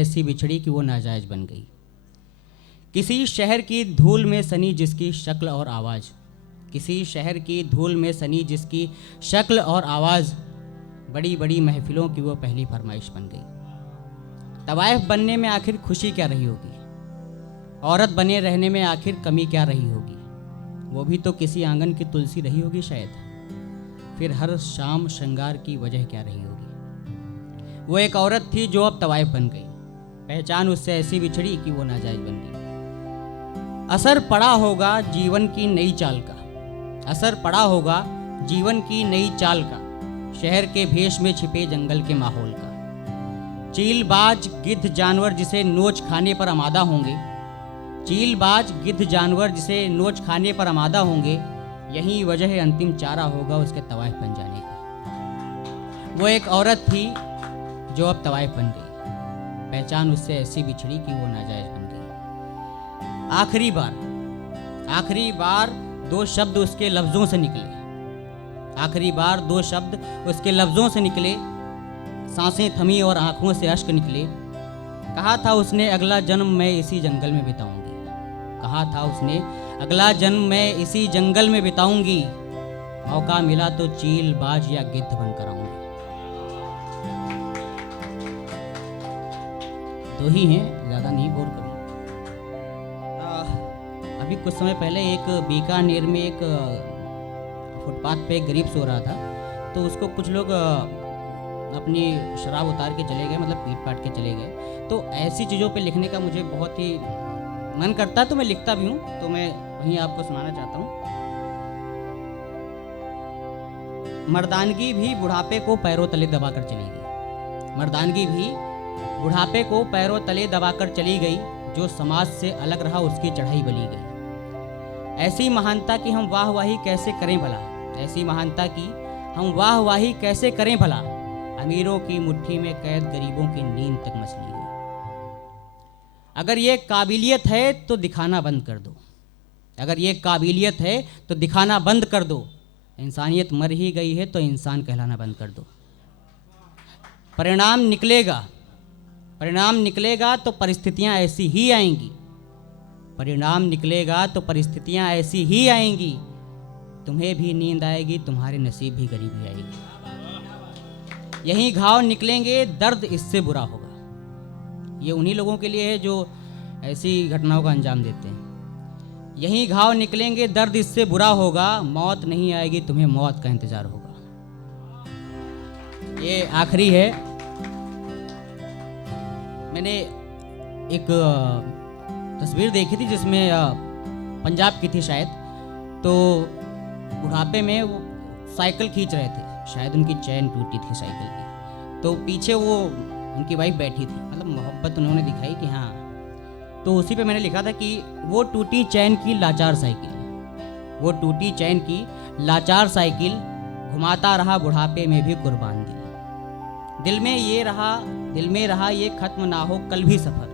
ऐसी बिछड़ी कि वो नाजायज बन गई। किसी शहर की धूल में सनी जिसकी शक्ल और आवाज़, किसी शहर की धूल में सनी जिसकी शक्ल और आवाज़, बड़ी बड़ी महफिलों की वो पहली फरमाइश बन गई। तवाइफ बनने में आखिर खुशी क्या रही होगी, औरत बने रहने में आखिर कमी क्या रही होगी, वो भी तो किसी आंगन की तुलसी रही होगी शायद। फिर हर शाम श्रृंगार की वजह क्या रही होगी। वो एक औरत थी जो अब तवाइफ बन गई, पहचान उससे ऐसी बिछड़ी कि वो नाजायज बन गई। असर पड़ा होगा जीवन की नई चाल का, असर पड़ा होगा जीवन की नई चाल का, शहर के भेष में छिपे जंगल के माहौल का। चीलबाज गिद्ध जानवर जिसे नोच खाने पर आमादा होंगे, चीलबाज गिद्ध जानवर जिसे नोच खाने पर आमादा होंगे, यही वजह अंतिम चारा होगा उसके तवाइफ बन जाने का। वो एक औरत थी जो अब तवाइफ बन गई, पहचान उससे ऐसी बिछड़ी कि वो नाजायज बन गई। आखिरी बार दो शब्द उसके लफ्ज़ों से निकले, आखिरी बार दो शब्द उसके लफ्ज़ों से निकले, सांसें थमी और आंखों से अश्क निकले। कहा था उसने अगला जन्म मैं इसी जंगल में बिताऊंगी, कहा था उसने अगला जन्म मैं इसी जंगल में बिताऊंगी, मौका मिला तो चील बाज या गिद्ध बनकर आऊंगी। दो ही हैं, ज़्यादा नहीं बोर करूँ। अभी कुछ समय पहले एक बीकानेर में एक फुटपाथ पे एक गरीब सो रहा था, तो उसको कुछ लोग अपनी शराब उतार के चले गए, मतलब पीट पाट के चले गए। तो ऐसी चीज़ों पे लिखने का मुझे बहुत ही मन करता है, तो मैं लिखता भी हूँ, तो मैं वहीं आपको सुनाना चाहता हूँ। मर्दानगी भी बुढ़ापे को पैरों तले दबाकर चली गई, मर्दानगी भी बुढ़ापे को पैरों तले दबाकर चली गई, जो समाज से अलग रहा उसकी चढ़ाई बली गई। ऐसी महानता की हम वाहवाही कैसे करें भला, ऐसी महानता की हम वाहवाही कैसे करें भला, अमीरों की मुट्ठी में कैद गरीबों की नींद तक मसली गई। अगर ये काबिलियत है तो दिखाना बंद कर दो, अगर ये काबिलियत है तो दिखाना बंद कर दो, इंसानियत मर ही गई है तो इंसान कहलाना बंद कर दो। परिणाम निकलेगा, परिणाम निकलेगा तो परिस्थितियां ऐसी ही आएंगी, परिणाम निकलेगा तो परिस्थितियां ऐसी ही आएंगी, तुम्हें भी नींद आएगी, तुम्हारे नसीब भी गरीबी आएगी। यही घाव निकलेंगे, दर्द इससे बुरा होगा। ये उन्हीं लोगों के लिए है जो ऐसी घटनाओं का अंजाम देते हैं। यही घाव निकलेंगे, दर्द इससे बुरा होगा, मौत नहीं आएगी, तुम्हें मौत का इंतजार होगा। ये आखिरी है। मैंने एक तस्वीर देखी थी जिसमें पंजाब की थी शायद, तो बुढ़ापे में वो साइकिल खींच रहे थे, शायद उनकी चैन टूटी थी साइकिल की, तो पीछे वो उनकी वाइफ बैठी थी, मतलब मोहब्बत उन्होंने दिखाई कि हाँ। तो उसी पे मैंने लिखा था कि वो टूटी चैन की लाचार साइकिल, वो टूटी चैन की लाचार साइकिल, घुमाता रहा बुढ़ापे में भी कुर्बान दिल। दिल में रहा ये खत्म ना हो कल भी सफ़र,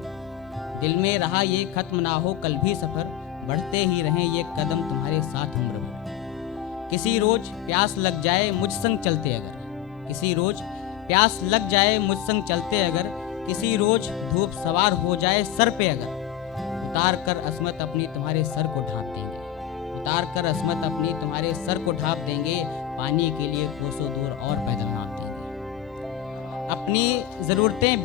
दिल में रहा ये खत्म ना हो कल भी सफ़र, बढ़ते ही रहें ये कदम तुम्हारे साथ उम्र भर। किसी रोज़ प्यास लग जाए मुझ संग चलते अगर, किसी रोज़ प्यास लग जाए मुझ संग चलते अगर, किसी रोज़ धूप सवार हो जाए सर पे अगर, उतार कर अस्मत अपनी तुम्हारे सर को ढाँप देंगे, उतार कर अस्मत अपनी तुम्हारे सर को ढाँप देंगे, पानी के लिए कोसों दूर और पैदल नाप देंगे। अपनी ज़रूरतें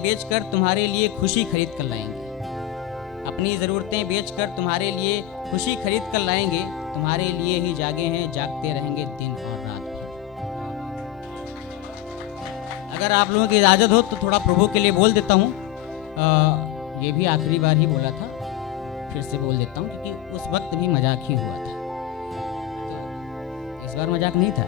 बेचकर तुम्हारे लिए खुशी खरीद कर लाएंगे, अपनी ज़रूरतें बेचकर तुम्हारे लिए खुशी खरीद कर लाएंगे, तुम्हारे लिए ही जागे हैं, जागते रहेंगे दिन और रात भर। अगर आप लोगों की इजाज़त हो तो थोड़ा प्रभु के लिए बोल देता हूँ। ये भी आखिरी बार ही बोला था, फिर से बोल देता हूँ क्योंकि उस वक्त भी मजाक ही हुआ था, तो इस बार मजाक नहीं था।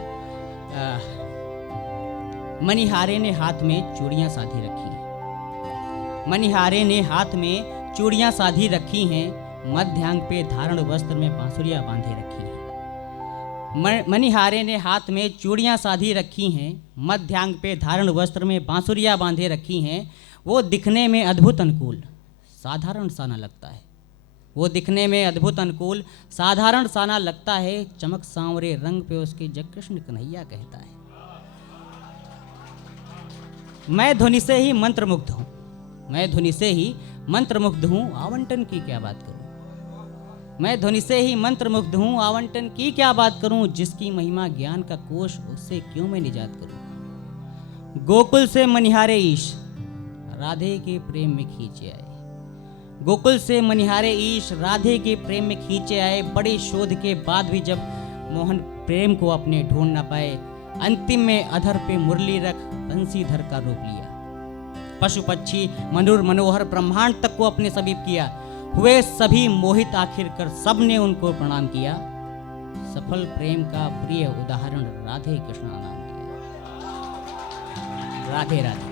मनिहारे ने हाथ में चूड़ियाँ साधी रखी हैं, मनिहारे ने हाथ में चूड़ियाँ साधी रखी हैं, मध्यांग पे धारण वस्त्र में बांसुरियाँ बांधे रखी हैं। मनिहारे ने हाथ में चूड़ियाँ साधी रखी हैं, मध्यांग पे धारण वस्त्र में बांसुरियाँ बांधे रखी हैं। वो दिखने में अद्भुत अनुकूल साधारण सा ना लगता है, वो दिखने में अद्भुत अनुकूल साधारण सा ना लगता है, चमक सांवरे रंग पे उसके जग कृष्ण कन्हैया कहता है। मैं ध्वनि से ही मंत्रमुग्ध हूँ, मैं ध्वनि से ही मंत्रमुग्ध हूँ, आवंटन की क्या बात करूँ। मैं ध्वनि से ही मंत्रमुग्ध हूँ, आवंटन की क्या बात करूँ। जिसकी महिमा ज्ञान का कोश, उससे क्यों मैं निजात करूँ। गोकुल से मनिहारे ईश, राधे के प्रेम में खींचे आए। गोकुल से मनिहारे ईश, राधे के प्रेम में खींचे आए। बड़े शोध के बाद भी जब मोहन प्रेम को अपने ढूंढ न पाए, अंतिम में अधर पे मुरली रख बंसीधर का रूप लिया। पशु पक्षी मनुर मनोहर ब्रह्मांड तक को अपने समीप किया। हुए सभी मोहित, आखिर कर सबने उनको प्रणाम किया। सफल प्रेम का प्रिय उदाहरण राधे कृष्ण नाम दिया। राधे राधे।